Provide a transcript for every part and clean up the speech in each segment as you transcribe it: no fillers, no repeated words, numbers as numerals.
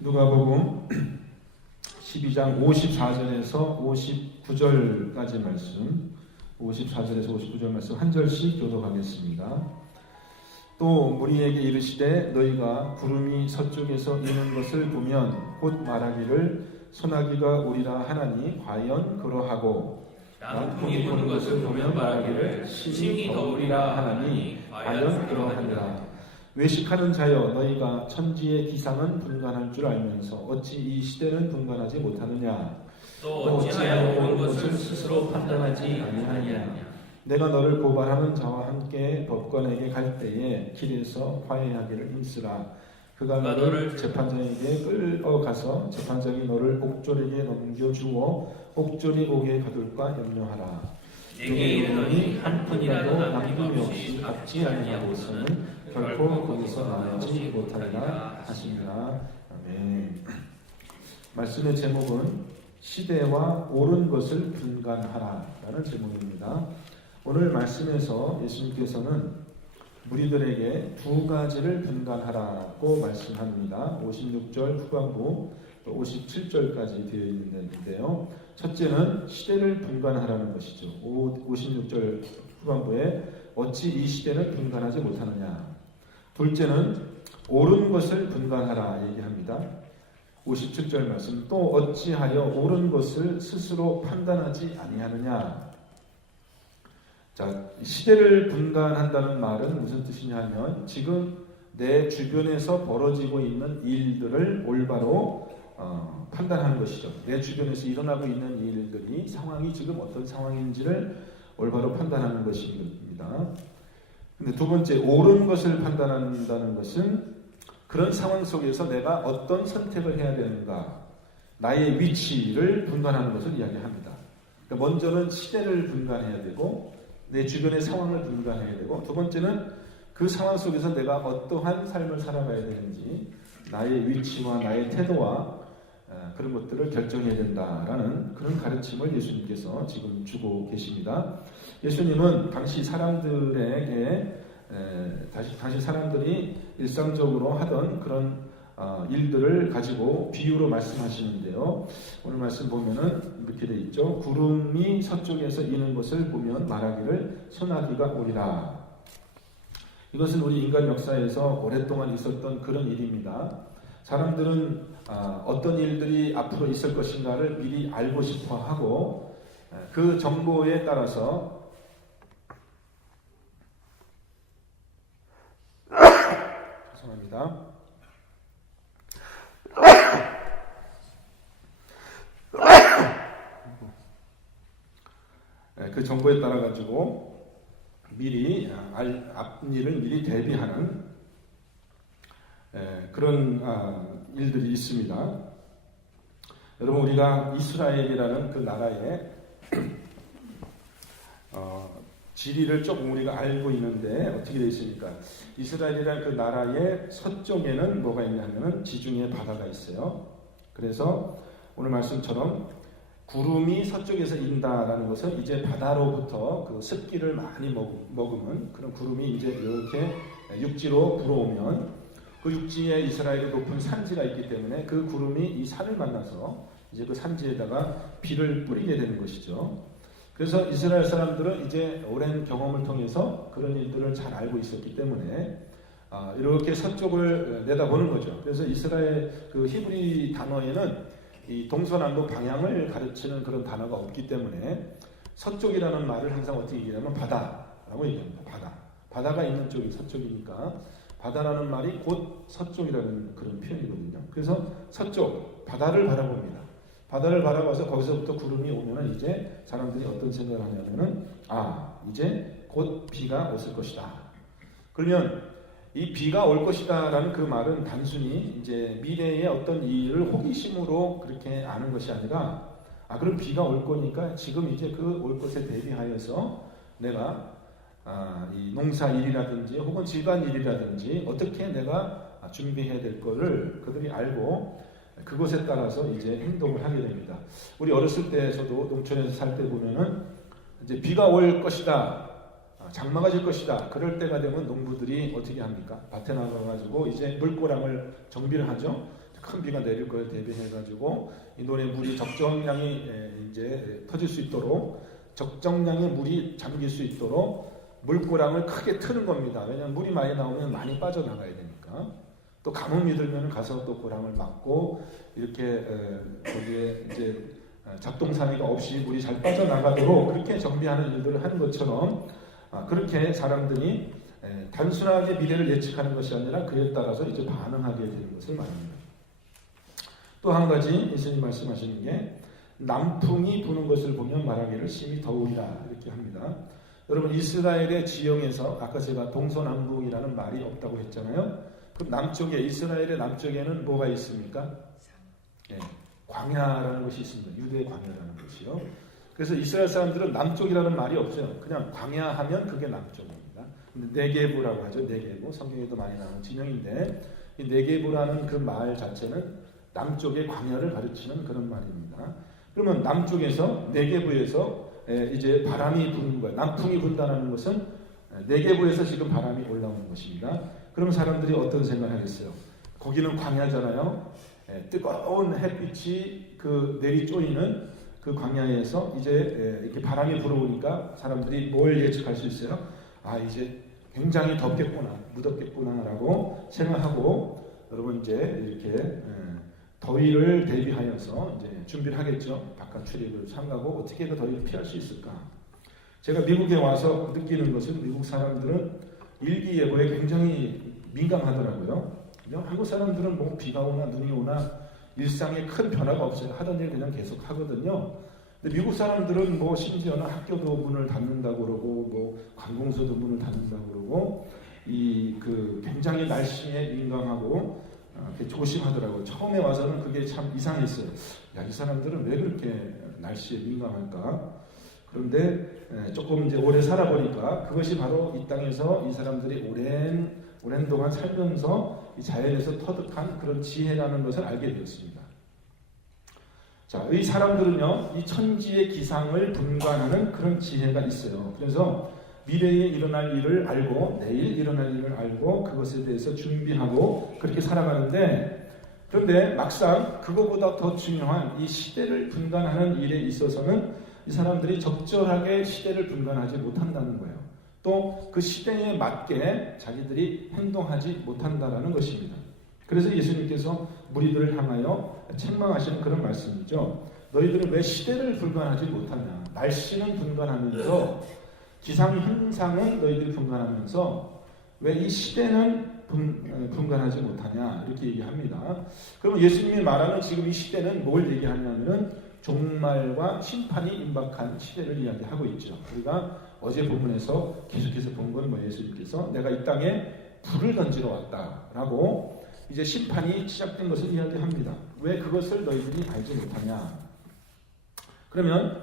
누가복음 12장 54절에서 59절까지 말씀, 54절에서 59절 말씀 한 절씩 교독하겠습니다. 또 무리에게 이르시되 너희가 구름이 서쪽에서 이는 것을 보면 곧 말하기를 소나기가 오리라 하나니 과연 그러하고 남풍이 부는 것을 보면 말하기를 심히 더우리라 하나니 과연 그러하니라. 외식하는 자여 너희가 천지의 기상은 분간할 줄 알면서 어찌 이 시대는 분간하지 못하느냐. 또 어찌하여 온 것을 스스로 판단하지 아니하느냐. 내가 너를 고발하는 자와 함께 법관에게 갈 때에 길에서 화해하기를 힘쓰라. 그가 너를 재판장에게 끌어가서 재판장이 너를 옥졸에게 넘겨주어 옥졸이 옥에 가둘까 염려하라. 내게 이르노니 한 푼이라도 남김이 없이 갚지 아니하고서는 결코 거기서 나오지 못하리라 하시니라. 아멘. 말씀의 제목은 시대와 옳은 것을 분간하라 라는 제목입니다. 오늘 말씀에서 예수님께서는 무리들에게 두 가지를 분간하라고 말씀합니다. 56절 후반부 또 57절까지 되어 있는데요. 첫째는 시대를 분간하라는 것이죠. 56절 후반부에 어찌 이 시대는 분간하지 못하느냐. 둘째는 옳은 것을 분간하라 얘기합니다. 57절 말씀 또 어찌하여 옳은 것을 스스로 판단하지 아니하느냐. 자, 시대를 분간한다는 말은 무슨 뜻이냐면 지금 내 주변에서 벌어지고 있는 일들을 올바로 판단하는 것이죠. 내 주변에서 일어나고 있는 일들이 상황이 지금 어떤 상황인지를 올바로 판단하는 것입니다. 근데 두 번째, 옳은 것을 판단한다는 것은 그런 상황 속에서 내가 어떤 선택을 해야 되는가, 나의 위치를 분간하는 것을 이야기합니다. 그러니까 먼저는 시대를 분간해야 되고 내 주변의 상황을 분간해야 되고, 두 번째는 그 상황 속에서 내가 어떠한 삶을 살아가야 되는지 나의 위치와 나의 태도와 그런 것들을 결정해야 된다라는 그런 가르침을 예수님께서 지금 주고 계십니다. 예수님은 당시 사람들에게 당시 사람들이 일상적으로 하던 그런 일들을 가지고 비유로 말씀하시는데요. 오늘 말씀 보면은 이렇게 돼 있죠. 구름이 서쪽에서 이는 것을 보면 말하기를 소나기가 오리라. 이것은 우리 인간 역사에서 오랫동안 있었던 그런 일입니다. 사람들은 어떤 일들이 앞으로 있을 것인가를 미리 알고 싶어 하고 그 정보에 따라서 죄송합니다. 그 정보에 따라 가지고 미리 앞일을 미리 대비하는 그런 일들이 있습니다. 여러분, 우리가 이스라엘이라는 그 나라의 지리를 조금 우리가 알고 있는데 어떻게 되어 있습니까? 이스라엘이라는 그 나라의 서쪽에는 뭐가 있냐면은 지중해 바다가 있어요. 그래서 오늘 말씀처럼 구름이 서쪽에서 인다라는 것은 이제 바다로부터 그 습기를 많이 머금은 그런 구름이 이제 이렇게 육지로 불어오면 그 육지에 이스라엘의 높은 산지가 있기 때문에 그 구름이 이 산을 만나서 이제 그 산지에다가 비를 뿌리게 되는 것이죠. 그래서 이스라엘 사람들은 이제 오랜 경험을 통해서 그런 일들을 잘 알고 있었기 때문에 이렇게 서쪽을 내다보는 거죠. 그래서 이스라엘 그 히브리 단어에는 이 동서남북 방향을 가르치는 그런 단어가 없기 때문에 서쪽이라는 말을 항상 어떻게 얘기하냐면 바다라고 얘기합니다. 바다가 있는 쪽이 서쪽이니까 바다라는 말이 곧 서쪽이라는 그런 표현이거든요. 그래서 서쪽 바다를 바라봅니다. 바다를 바라봐서 거기서부터 구름이 오면은 이제 사람들이 어떤 생각을 하냐면은 이제 곧 비가 왔을 것이다. 그러면 이 비가 올 것이다라는 그 말은 단순히 이제 미래의 어떤 일을 호기심으로 그렇게 아는 것이 아니라 그럼 비가 올 거니까 지금 이제 그 올 것에 대비하여서 내가 이 농사 일이라든지 혹은 집안 일이라든지 어떻게 내가 준비해야 될 거를 그들이 알고 그것에 따라서 이제 행동을 하게 됩니다. 우리 어렸을 때에서도 농촌에서 살 때 보면은 이제 비가 올 것이다, 장마가 질 것이다. 그럴 때가 되면 농부들이 어떻게 합니까? 밭에 나가가지고 이제 물고랑을 정비를 하죠. 큰 비가 내릴 걸 대비해가지고 인도에 물이 적정량이 이제 터질 수 있도록 적정량의 물이 잠길 수 있도록 물고랑을 크게 트는 겁니다. 왜냐하면 물이 많이 나오면 많이 빠져나가야 되니까. 또 가뭄이 들면 가서 또 고랑을 막고 이렇게 거기에 이제 작동사니가 없이 물이 잘 빠져나가도록 그렇게 정비하는 일들을 하는 것처럼 그렇게 사람들이 단순하게 미래를 예측하는 것이 아니라 그에 따라서 이제 반응하게 되는 것을 말합니다. 또 한 가지 예수님 말씀하시는 게 남풍이 부는 것을 보면 말하기를 심히 더우리라 이렇게 합니다. 여러분 이스라엘의 지형에서 아까 제가 동서남북이라는 말이 없다고 했잖아요. 그럼 남쪽에 이스라엘의 남쪽에는 뭐가 있습니까? 네, 광야라는 것이 있습니다. 유대 광야라는 것이요. 그래서 이스라엘 사람들은 남쪽이라는 말이 없어요. 그냥 광야하면 그게 남쪽입니다. 네게부라고 하죠. 네게부 성경에도 많이 나오는 진영인데 이 네게부라는 그 말 자체는 남쪽의 광야를 가르치는 그런 말입니다. 그러면 남쪽에서 네게부에서 이제 바람이 부는 거예요. 남풍이 분다는 것은 네게부에서 지금 바람이 올라오는 것입니다. 그럼 사람들이 어떤 생각을 하겠어요? 거기는 광야잖아요. 뜨거운 햇빛이 그 내리 쪼이는 그 광야에서 이제 이렇게 바람이 불어오니까 사람들이 뭘 예측할 수 있어요? 아 이제 굉장히 덥겠구나, 무덥겠구나라고 생각하고 여러분 이제 이렇게 더위를 대비하여서 이제 준비를 하겠죠. 바깥 출입을 삼가고 어떻게 그 더위를 피할 수 있을까? 제가 미국에 와서 느끼는 것은 미국 사람들은 일기예보에 굉장히 민감하더라고요. 한국 사람들은 뭐 비가 오나 눈이 오나 일상에 큰 변화가 없어요. 하던 일 그냥 계속 하거든요. 근데 미국 사람들은 뭐 심지어는 학교도 문을 닫는다고 그러고 뭐 관공서도 문을 닫는다고 그러고 이 그 굉장히 날씨에 민감하고 조심하더라고요. 처음에 와서는 그게 참 이상했어요. 야, 이 사람들은 왜 그렇게 날씨에 민감할까? 그런데 조금 이제 오래 살아보니까 그것이 바로 이 땅에서 이 사람들이 오랜 동안 살면서 이 자연에서 터득한 그런 지혜라는 것을 알게 되었습니다. 자, 이 사람들은요, 이 천지의 기상을 분간하는 그런 지혜가 있어요. 그래서 미래에 일어날 일을 알고 내일 일어날 일을 알고 그것에 대해서 준비하고 그렇게 살아가는데 그런데 막상 그거보다 더 중요한 이 시대를 분간하는 일에 있어서는 이 사람들이 적절하게 시대를 분간하지 못한다는 거예요. 또 그 시대에 맞게 자기들이 행동하지 못한다는 것입니다. 그래서 예수님께서 무리들을 향하여 책망하시는 그런 말씀이죠. 너희들은 왜 시대를 분간하지 못하냐? 날씨는 분간하면서 기상현상은 너희들이 분간하면서 왜 이 시대는 분간하지 못하냐? 이렇게 얘기합니다. 그럼 예수님이 말하는 지금 이 시대는 뭘 얘기하냐면은 종말과 심판이 임박한 시대를 이야기하고 있죠. 우리가 어제 본문에서 계속해서 본 건 뭐 예수님께서 내가 이 땅에 불을 던지러 왔다라고 이제 심판이 시작된 것을 이야기합니다. 왜 그것을 너희들이 알지 못하냐? 그러면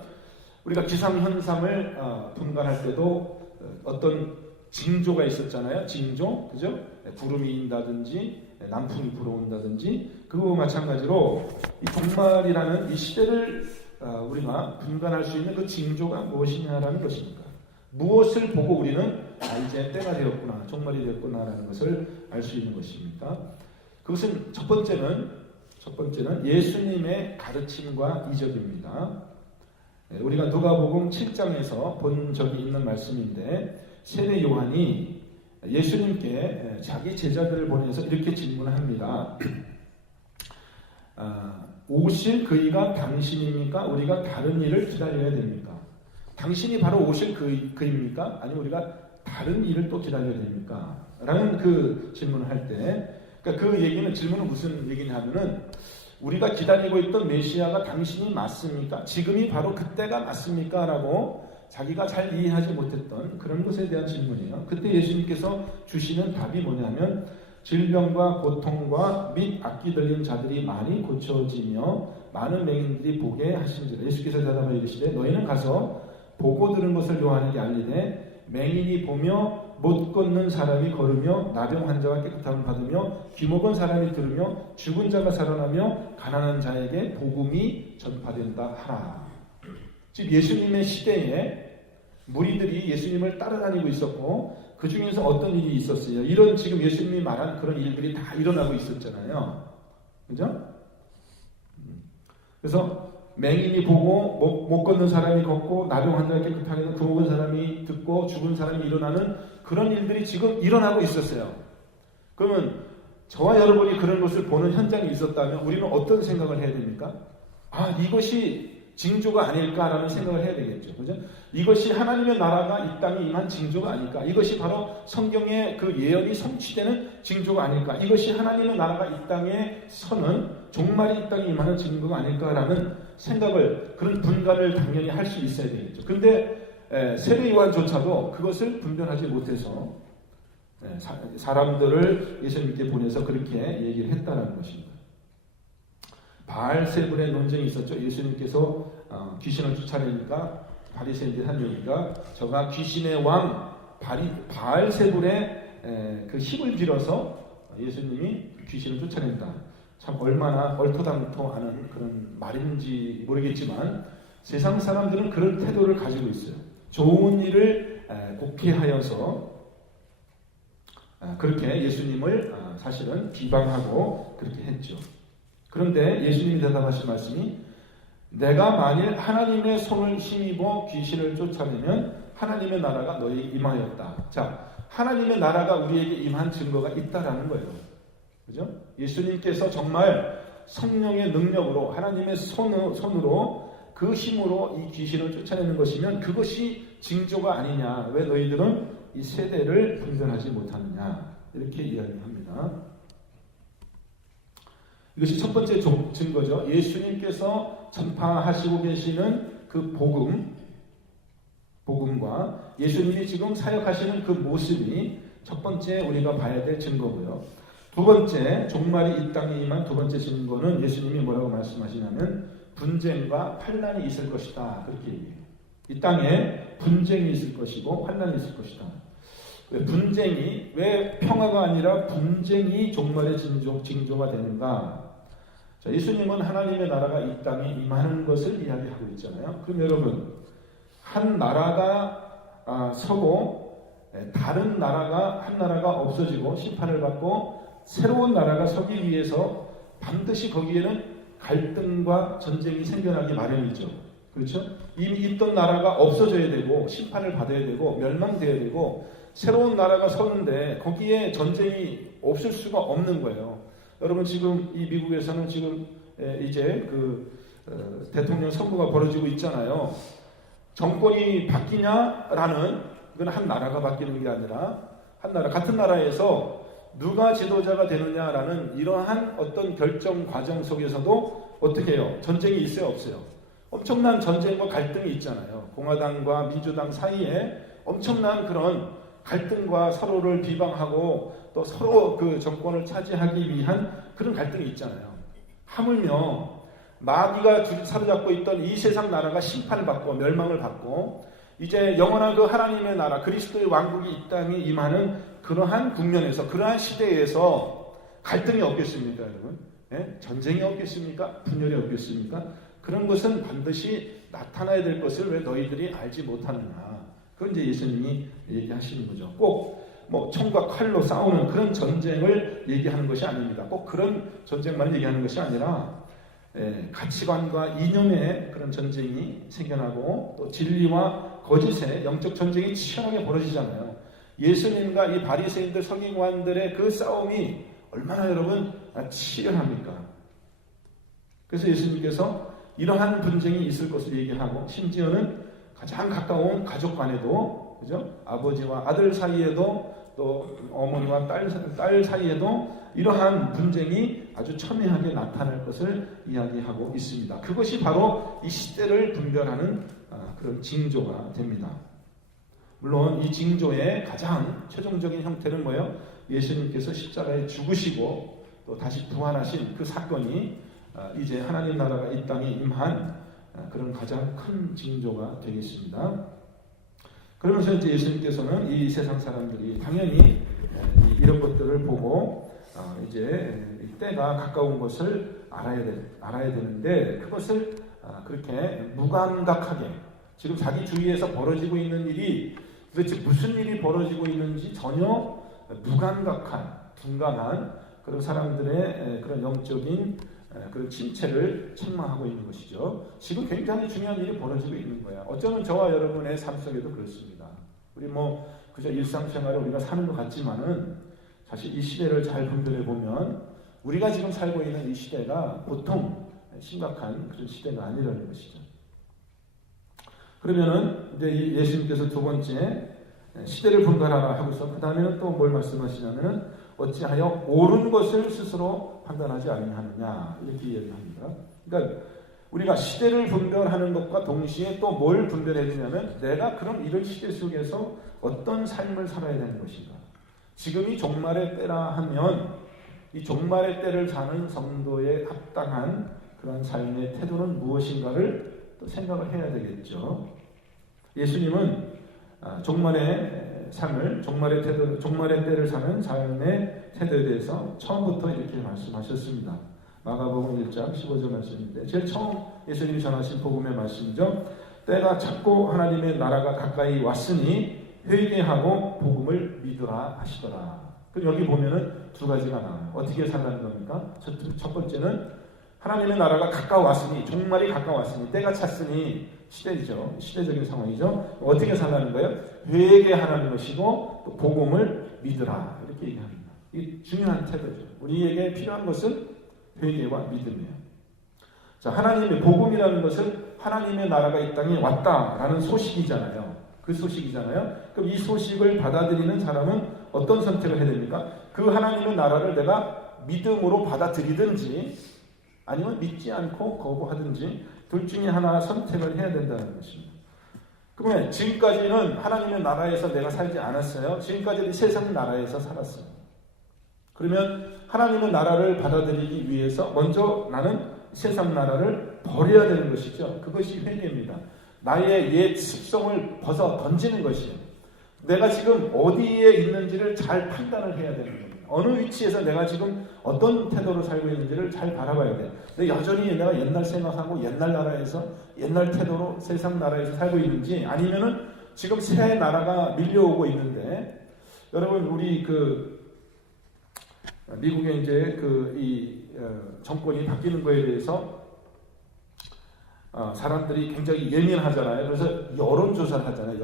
우리가 기상현상을 분간할 때도 어떤 징조가 있었잖아요. 징조, 그죠? 구름이 인다든지 남풍이 불어온다든지 그거와 마찬가지로 이 종말이라는 이 시대를 우리가 분간할 수 있는 그 징조가 무엇이냐라는 것입니다. 무엇을 보고 우리는 이제 때가 되었구나, 종말이 되었구나라는 것을 알 수 있는 것입니까? 그것은 첫 번째는 예수님의 가르침과 이적입니다. 우리가 누가복음 7장에서 본 적이 있는 말씀인데 세례 요한이 예수님께 자기 제자들을 보내서 이렇게 질문합니다. 오실 그이가 당신입니까? 우리가 다른 일을 기다려야 됩니까? 당신이 바로 오실 그입니까? 아니면 우리가 다른 일을 또 기다려야 됩니까? 라는 그 질문을 할 때 그러니까 그 얘기는 질문은 무슨 얘기냐면은 우리가 기다리고 있던 메시아가 당신이 맞습니까? 지금이 바로 그때가 맞습니까? 라고 자기가 잘 이해하지 못했던 그런 것에 대한 질문이에요. 그때 예수님께서 주시는 답이 뭐냐면 질병과 고통과 및 악기 들린 자들이 많이 고쳐지며 많은 맹인들이 보게 하신지라. 예수께서 대답하여 이르시되 너희는 가서 보고 들은 것을 요한에게 알리되 맹인이 보며 못 걷는 사람이 걸으며 나병 환자가 깨끗함을 받으며 귀먹은 사람이 들으며 죽은 자가 살아나며 가난한 자에게 복음이 전파된다 하라. 즉 예수님의 시대에 무리들이 예수님을 따라다니고 있었고 그 중에서 어떤 일이 있었어요. 이런 지금 예수님이 말한 그런 일들이 다 일어나고 있었잖아요. 그죠? 그래서 맹인이 보고 못 걷는 사람이 걷고 나병 환자가 깨끗하게 해서 그 먹은 사람이 듣고 죽은 사람이 일어나는 그런 일들이 지금 일어나고 있었어요. 그러면 저와 여러분이 그런 것을 보는 현장이 있었다면 우리는 어떤 생각을 해야 됩니까? 아, 이것이 징조가 아닐까라는 생각을 해야 되겠죠. 그죠? 이것이 하나님의 나라가 이 땅에 임한 징조가 아닐까? 이것이 바로 성경의 그 예언이 성취되는 징조가 아닐까? 이것이 하나님의 나라가 이 땅에 서는 종말이 이 땅에 임하는 징조가 아닐까라는 생각을, 그런 분간을 당연히 할 수 있어야 되겠죠. 근데 세례 요한조차도 그것을 분별하지 못해서 사람들을 예수님께 보내서 그렇게 얘기를 했다는 것입니다. 바알세불의 논쟁이 있었죠. 예수님께서 귀신을 쫓아내니까 바리새인들이 한 얘기가 저가 귀신의 왕 바알세불의 그 힘을 빌어서 예수님이 귀신을 쫓아낸다. 참 얼마나 얼토당토하는 그런 말인지 모르겠지만 세상 사람들은 그런 태도를 가지고 있어요. 좋은 일을 곡해하여서 그렇게 예수님을 사실은 비방하고 그렇게 했죠. 그런데 예수님이 대답하신 말씀이 내가 만일 하나님의 손을 힘입어 귀신을 쫓아내면 하나님의 나라가 너희에게 임하였다. 자, 하나님의 나라가 우리에게 임한 증거가 있다라는 거예요. 그죠? 예수님께서 정말 성령의 능력으로 하나님의 손으로 그 힘으로 이 귀신을 쫓아내는 것이면 그것이 징조가 아니냐. 왜 너희들은 이 세대를 분별하지 못하느냐. 이렇게 이야기합니다. 이것이 첫 번째 증거죠. 예수님께서 전파하시고 계시는 그 복음과 예수님이 지금 사역하시는 그 모습이 첫 번째 우리가 봐야 될 증거고요. 두 번째, 종말이 이 땅에 임한 두 번째 증거는 예수님이 뭐라고 말씀하시냐면 분쟁과 환난이 있을 것이다. 그렇게 얘기해요. 이 땅에 분쟁이 있을 것이고 환난이 있을 것이다. 왜 평화가 아니라 분쟁이 종말의 징조가 되는가? 자, 예수님은 하나님의 나라가 이 땅에 임하는 것을 이야기하고 있잖아요. 그럼 여러분, 한 나라가 서고 다른 나라가 한 나라가 없어지고 심판을 받고 새로운 나라가 서기 위해서 반드시 거기에는 갈등과 전쟁이 생겨나기 마련이죠. 그렇죠? 이미 있던 나라가 없어져야 되고 심판을 받아야 되고 멸망되어야 되고 새로운 나라가 서는데 거기에 전쟁이 없을 수가 없는 거예요. 여러분 지금 이 미국에서는 지금 이제 대통령 선거가 벌어지고 있잖아요. 정권이 바뀌냐라는 그건 한 나라가 바뀌는 게 아니라 한 나라 같은 나라에서 누가 지도자가 되느냐라는 이러한 어떤 결정 과정 속에서도 어떻게 해요? 전쟁이 있어요, 없어요? 엄청난 전쟁과 갈등이 있잖아요. 공화당과 민주당 사이에 엄청난 그런 갈등과 서로를 비방하고 또 서로 그 정권을 차지하기 위한 그런 갈등이 있잖아요. 하물며 마귀가 사로잡고 있던 이 세상 나라가 심판을 받고 멸망을 받고 이제 영원한 그 하나님의 나라 그리스도의 왕국이 이 땅에 임하는 그러한 국면에서 그러한 시대에서 갈등이 없겠습니까, 여러분? 전쟁이 없겠습니까? 분열이 없겠습니까? 그런 것은 반드시 나타나야 될 것을 왜 너희들이 알지 못하느냐. 그건 이제 예수님이 얘기하시는 거죠. 꼭 총과 칼로 싸우는 그런 전쟁을 얘기하는 것이 아닙니다. 꼭 그런 전쟁만 얘기하는 것이 아니라 가치관과 이념의 그런 전쟁이 생겨나고 또 진리와 거짓의 영적 전쟁이 치열하게 벌어지잖아요. 예수님과 이 바리새인들 서기관들의 그 싸움이 얼마나 여러분 치열합니까? 그래서 예수님께서 이러한 분쟁이 있을 것을 얘기하고 심지어는 가장 가까운 가족 간에도 그죠? 아버지와 아들 사이에도 또 어머니와 딸 사이에도 이러한 분쟁이 아주 첨예하게 나타날 것을 이야기하고 있습니다. 그것이 바로 이 시대를 분별하는 그런 징조가 됩니다. 물론 이 징조의 가장 최종적인 형태는 뭐예요? 예수님께서 십자가에 죽으시고 또 다시 부활하신 그 사건이 이제 하나님 나라가 이 땅에 임한 그런 가장 큰 징조가 되겠습니다. 그러면서 이제 예수님께서는 이 세상 사람들이 당연히 이런 것들을 보고 이제 때가 가까운 것을 알아야 되는데 그것을 그렇게 무감각하게 지금 자기 주위에서 벌어지고 있는 일이 도대체 무슨 일이 벌어지고 있는지 전혀 무감각한 둔감한 그런 사람들의 그런 영적인 그런 침체를 책망하고 있는 것이죠. 지금 굉장히 중요한 일이 벌어지고 있는 거야. 어쩌면 저와 여러분의 삶 속에도 그렇습니다. 우리 그저 일상생활을 우리가 사는 것 같지만은 사실 이 시대를 잘 분별해 보면 우리가 지금 살고 있는 이 시대가 보통 심각한 그런 시대가 아니라는 것이죠. 그러면은 이제 예수님께서 두 번째 시대를 분별하라 하고서 그 다음에는 또 뭘 말씀하시냐면은 어찌하여 옳은 것을 스스로 판단하지 아니하느냐 이렇게 이야기합니다. 그러니까 우리가 시대를 분별하는 것과 동시에 또 뭘 분별해야 되냐면 내가 그럼 이런 시대 속에서 어떤 삶을 살아야 되는 것인가. 지금이 종말의 때라 하면 이 종말의 때를 사는 성도에 합당한 그런 삶의 태도는 무엇인가를 또 생각을 해야 되겠죠. 예수님은 종말의 삶을, 종말의 때를 사는 삶의 태도에 대해서 처음부터 이렇게 말씀하셨습니다. 마가복음 1장 15절 말씀인데 제일 처음 예수님이 전하신 복음의 말씀이죠. 때가 찼고 하나님의 나라가 가까이 왔으니 회개하고 복음을 믿으라 하시더라. 그럼 여기 보면은 두 가지가 나와요. 어떻게 살라는 겁니까? 첫 번째는 하나님의 나라가 가까웠으니, 종말이 가까웠으니, 때가 찼으니, 시대죠. 시대적인 상황이죠. 어떻게 살라는 거예요? 회개하라는 것이고 또 복음을 믿으라 이렇게 얘기합니다. 이게 중요한 태도죠. 우리에게 필요한 것은 회개와 믿음이에요. 자, 하나님의 복음이라는 것은 하나님의 나라가 이 땅에 왔다라는 소식이잖아요. 그 소식이잖아요. 그럼 이 소식을 받아들이는 사람은 어떤 선택을 해야 됩니까? 그 하나님의 나라를 내가 믿음으로 받아들이든지 아니면 믿지 않고 거부하든지 둘 중에 하나 선택을 해야 된다는 것입니다. 그러면 지금까지는 하나님의 나라에서 내가 살지 않았어요. 지금까지는 세상 나라에서 살았어요. 그러면 하나님의 나라를 받아들이기 위해서 먼저 나는 세상 나라를 버려야 되는 것이죠. 그것이 회개입니다. 나의 옛 습성을 벗어 던지는 것이에요. 내가 지금 어디에 있는지를 잘 판단을 해야 되는 겁니다. 어느 위치에서 내가 지금 어떤 태도로 살고 있는지를 잘 바라봐야 돼요. 근데 여전히 내가 옛날 생각하고 옛날 나라에서 옛날 태도로 세상 나라에서 살고 있는지 아니면은 지금 새 나라가 밀려오고 있는데 여러분 우리 미국의 이제 정권이 바뀌는 거에 대해서 사람들이 굉장히 예민하잖아요. 그래서 여론조사를 하잖아요.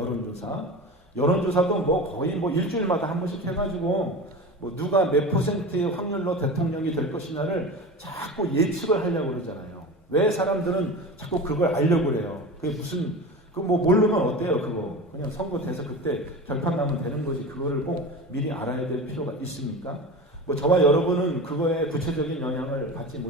여론조사도 거의 일주일마다 한 번씩 해가지고 누가 몇 %의 확률로 대통령이 될 것이냐를 자꾸 예측을 하려고 그러잖아요. 왜 사람들은 자꾸 그걸 알려고 그래요? 그게 모르면 어때요, 그거? 그냥 선거 돼서 그때 결판 나면 되는 거지. 그거를 꼭 미리 알아야 될 필요가 있습니까? 저와 여러분은 그거에 구체적인 영향을 받지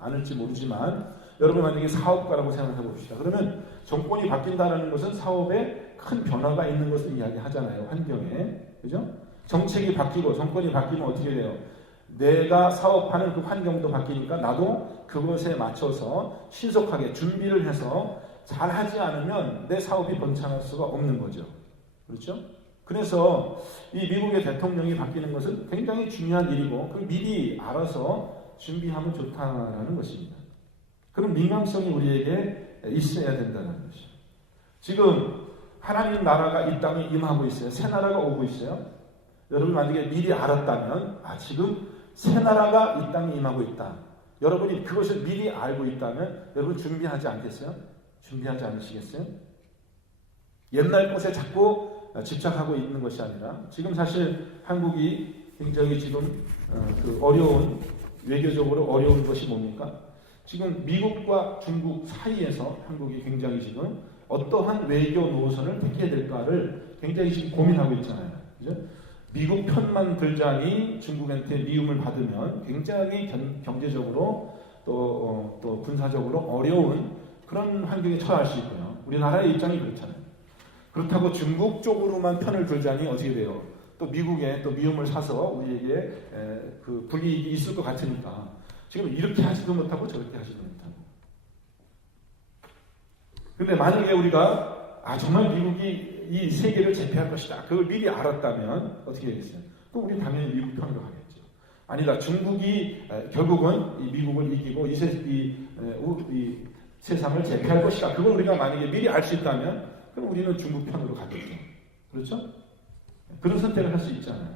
않을지 모르지만 여러분 만약에 사업가라고 생각해 봅시다. 그러면 정권이 바뀐다는 것은 사업에 큰 변화가 있는 것을 이야기하잖아요. 환경에. 그죠? 정책이 바뀌고 정권이 바뀌면 어떻게 돼요? 내가 사업하는 그 환경도 바뀌니까 나도 그것에 맞춰서 신속하게 준비를 해서 잘 하지 않으면 내 사업이 번창할 수가 없는 거죠. 그렇죠? 그래서 이 미국의 대통령이 바뀌는 것은 굉장히 중요한 일이고 그 미리 알아서 준비하면 좋다라는 것입니다. 그런 민감성이 우리에게 있어야 된다는 것이죠. 지금 하나님 나라가 이 땅에 임하고 있어요. 새 나라가 오고 있어요. 여러분 만약에 미리 알았다면 지금 새 나라가 이 땅에 임하고 있다. 여러분이 그것을 미리 알고 있다면 여러분 준비하지 않겠어요? 준비하지 않으시겠어요? 옛날 것에 자꾸 집착하고 있는 것이 아니라 지금 사실 한국이 굉장히 지금 어려운 외교적으로 어려운 것이 뭡니까? 지금 미국과 중국 사이에서 한국이 굉장히 지금 어떠한 외교 노선을 택해야 될까를 굉장히 지금 고민하고 있잖아요. 그죠? 미국 편만 들자니 중국한테 미움을 받으면 굉장히 경제적으로 또 군사적으로 어려운 그런 환경에 처할 수 있고요. 우리나라의 입장이 그렇잖아요. 그렇다고 중국 쪽으로만 편을 들자니 어떻게 돼요? 또 미국에 또 미움을 사서 우리에게 그 불이익이 있을 것 같으니까 지금 이렇게 하지도 못하고 저렇게 하지도 못하고. 근데 만약에 우리가 정말 미국이 이 세계를 제패할 것이다. 그걸 미리 알았다면 어떻게 되겠어요? 그럼 우리 당연히 미국 편으로 가겠죠. 아니다. 중국이 결국은 이 미국을 이기고 이 세상을 제패할 것이다. 그걸 우리가 만약에 미리 알 수 있다면 그럼 우리는 중국 편으로 가겠죠. 그렇죠? 그런 선택을 할 수 있잖아요.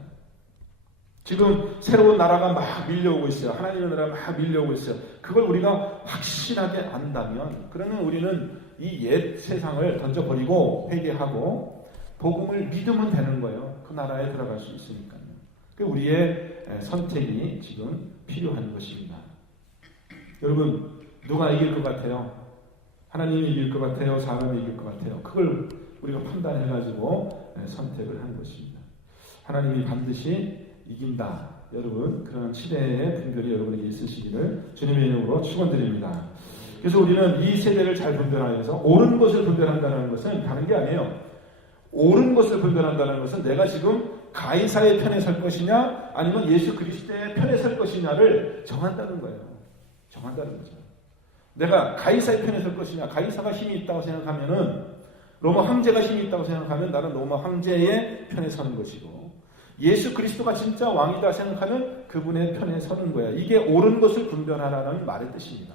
지금 새로운 나라가 막 밀려오고 있어요. 하나님의 나라가 막 밀려오고 있어요. 그걸 우리가 확실하게 안다면 그러면 우리는 이 옛 세상을 던져버리고 회개하고 복음을 믿으면 되는 거예요. 그 나라에 들어갈 수 있으니까요. 그 우리의 선택이 지금 필요한 것입니다. 여러분, 누가 이길 것 같아요? 하나님이 이길 것 같아요? 사람이 이길 것 같아요? 그걸 우리가 판단해가지고 선택을 한 것입니다. 하나님이 반드시 이긴다. 여러분, 그런 시대의 분별이 여러분에게 있으시기를 주님의 이름으로 축원드립니다. 그래서 우리는 이 세대를 잘 분별하기 위해서 옳은 것을 분별한다는 것은 다른 게 아니에요. 옳은 것을 분별한다는 것은 내가 지금 가이사의 편에 설 것이냐 아니면 예수 그리스도의 편에 설 것이냐를 정한다는 거예요. 정한다는 거죠. 내가 가이사의 편에 설 것이냐, 가이사가 힘이 있다고 생각하면은 로마 황제가 힘이 있다고 생각하면 나는 로마 황제의 편에 서는 것이고 예수 그리스도가 진짜 왕이다 생각하면 그분의 편에 서는 거야. 이게 옳은 것을 분별하라는 말의 뜻입니다.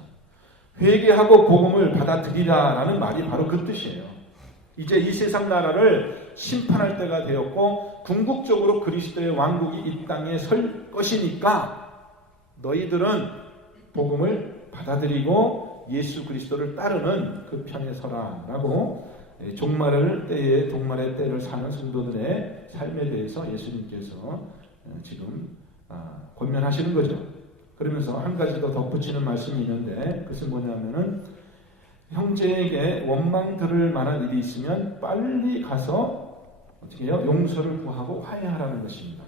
회개하고 복음을 받아들이라라는 말이 바로 그 뜻이에요. 이제 이 세상 나라를 심판할 때가 되었고 궁극적으로 그리스도의 왕국이 이 땅에 설 것이니까 너희들은 복음을 받아들이고 예수 그리스도를 따르는 그 편에 서라라고 종말의 때를 사는 성도들의 삶에 대해서 예수님께서 지금 권면하시는 거죠. 그러면서 한 가지 더 덧붙이는 말씀이 있는데 그것은 뭐냐면은 형제에게 원망 들을 만한 일이 있으면 빨리 가서 어떻게 해요? 용서를 구하고 화해하라는 것입니다.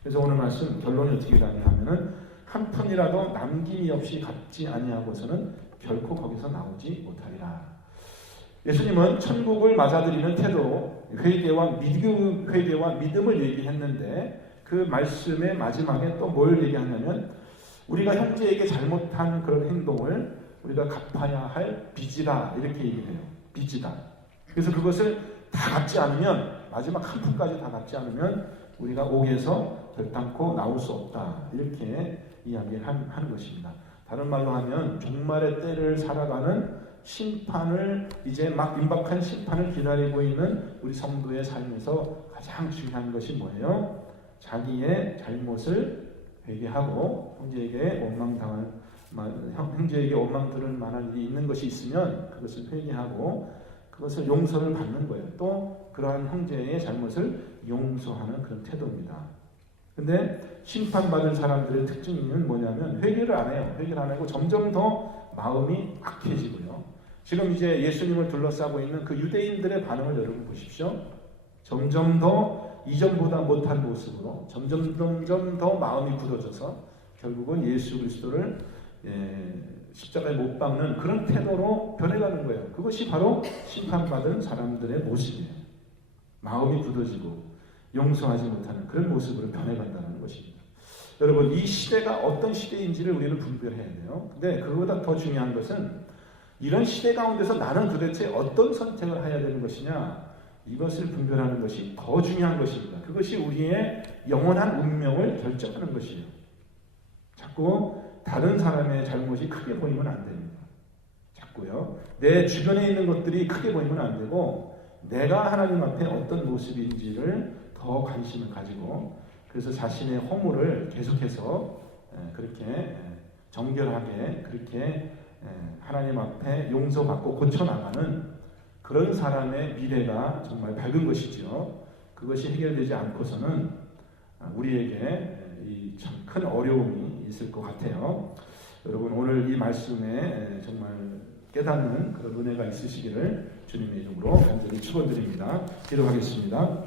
그래서 오늘 말씀 결론이 어떻게 가냐 하면은 한 푼이라도 남김이 없이 갚지 아니하고서는 결코 거기서 나오지 못하리라. 예수님은 천국을 맞아들이는 태도, 회개와 믿음을 얘기했는데 그 말씀의 마지막에 또 뭘 얘기하냐면 우리가 형제에게 잘못한 그런 행동을 우리가 갚아야 할 빚이다 이렇게 얘기해요. 빚이다. 그래서 그것을 다 갚지 않으면 마지막 한 푼까지 다 갚지 않으면 우리가 옥에서 결단코 나올 수 없다 이렇게 이야기를 하는 것입니다. 다른 말로 하면 종말의 때를 살아가는 심판을 이제 막 임박한 심판을 기다리고 있는 우리 성도의 삶에서 가장 중요한 것이 뭐예요? 자기의 잘못을 회개하고 형제에게 원망 들을 만한 일이 있는 것이 있으면 그것을 회개하고 그것을 용서를 받는 거예요. 또 그러한 형제의 잘못을 용서하는 그런 태도입니다. 근데 심판받을 사람들의 특징은 뭐냐면 회개를 안 해요. 회개를 안 하고 점점 더 마음이 악해지고요. 지금 이제 예수님을 둘러싸고 있는 그 유대인들의 반응을 여러분 보십시오. 점점 더 이전보다 못한 모습으로 점점 더 마음이 굳어져서 결국은 예수 그리스도를 십자가에 못 박는 그런 태도로 변해가는 거예요. 그것이 바로 심판받은 사람들의 모습이에요. 마음이 굳어지고 용서하지 못하는 그런 모습으로 변해간다는 것입니다. 여러분, 이 시대가 어떤 시대인지를 우리는 분별해야 돼요. 근데 그거보다 더 중요한 것은 이런 시대 가운데서 나는 도대체 어떤 선택을 해야 되는 것이냐, 이것을 분별하는 것이 더 중요한 것입니다. 그것이 우리의 영원한 운명을 결정하는 것이에요. 자꾸 다른 사람의 잘못이 크게 보이면 안 됩니다. 자꾸요. 내 주변에 있는 것들이 크게 보이면 안 되고 내가 하나님 앞에 어떤 모습인지를 더 관심을 가지고 그래서 자신의 허물을 계속해서 그렇게 정결하게 그렇게 하나님 앞에 용서받고 고쳐나가는 그런 사람의 미래가 정말 밝은 것이죠. 그것이 해결되지 않고서는 우리에게 참 큰 어려움이 있을 것 같아요. 여러분, 오늘 이 말씀에 정말 깨닫는 그런 은혜가 있으시기를 주님의 이름으로 간절히 축원드립니다. 기도하겠습니다.